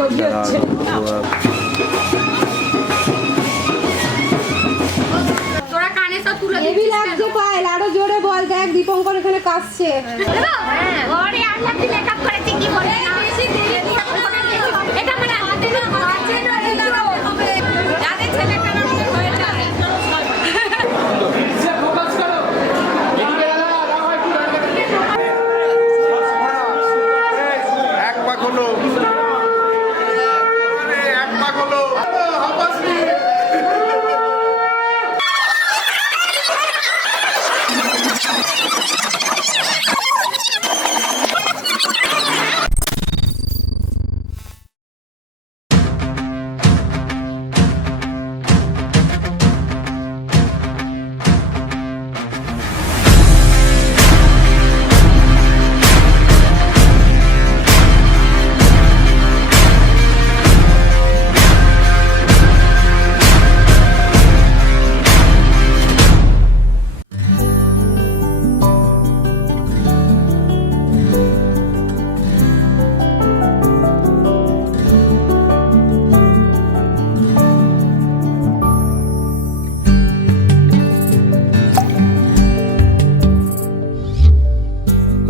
ছবি হচ্ছে তোরা কানে সব তুলে হেভি লাগছে পায়েল আরো জোরে বল দেখ দীপঙ্কর এখানে কাঁদছে হ্যাঁ ওরে আল্লাহ কি মেকআপ করেছে কি বলে না বেশি দেরি এটা মানে হাতে না আছে না এটা হবে যাদের ছেলেটা না হয়ে যাবে ফোকাস করো এদিকে দাঁড়াও একটু এক পাক হলো এক পাক হলো হাবাসনি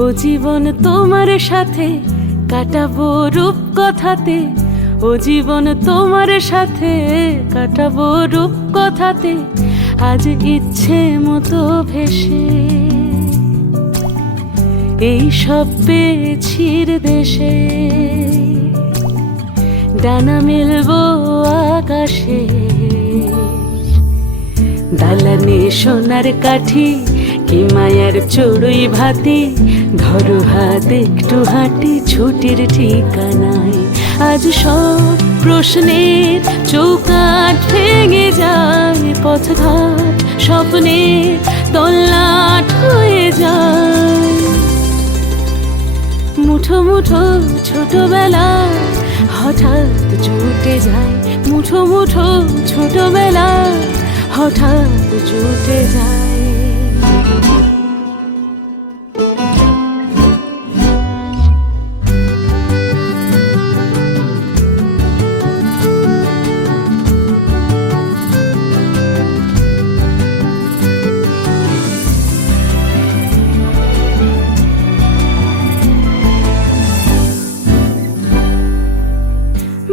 ও জীবন তোমার সাথে কাটাবো রূপ কথাতে ও জীবন তোমার সাথে কাটাবো রূপ কথাতে আজ ইচ্ছে মতো ভেসে এই সব পেয়েছির দেশে ডানা মেলবো আকাশে দালানে সোনার কাঠি কি মায়ার চড়ুই ভাতি ধরো হাত একটু হাঁটি ছুটির ঠিকানায় আজ সব প্রশ্নের চৌকাঠ ভেঙে যায় পথঘাট স্বপ্নের তল্লাট হয়ে যায় মুঠো মুঠো ছোটবেলা হঠাৎ জুটে যায় মুঠো মুঠো ছোটবেলা হঠাৎ জুটে যায়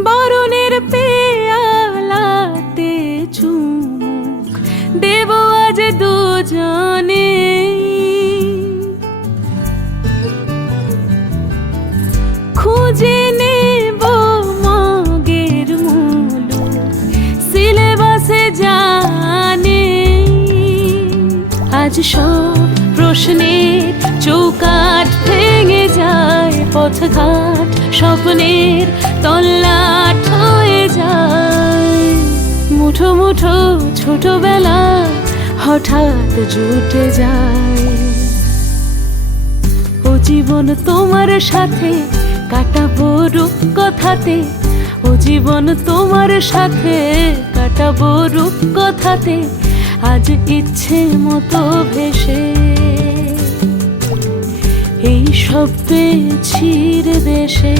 বরণের পেয়ালাতে চুমুক দেব আজ দুজনে খুঁজে নেব মগের মূল সিলেবাসে জানে আজ সব প্রশ্নের চৌকাঠ ভেঙে যায় পথঘাট স্বপ্নের তল্লাট হয়ে যায় মুঠো মুঠো ছোটবেলা হঠাৎ জুটে যায় ও জীবন তোমার সাথে কাটাবো রূপ কথাতে ও জীবন তোমার সাথে কাটাবো রূপ কথাতে আজ ইচ্ছে মতো ভেসে এই সব পেয়েছির দেশে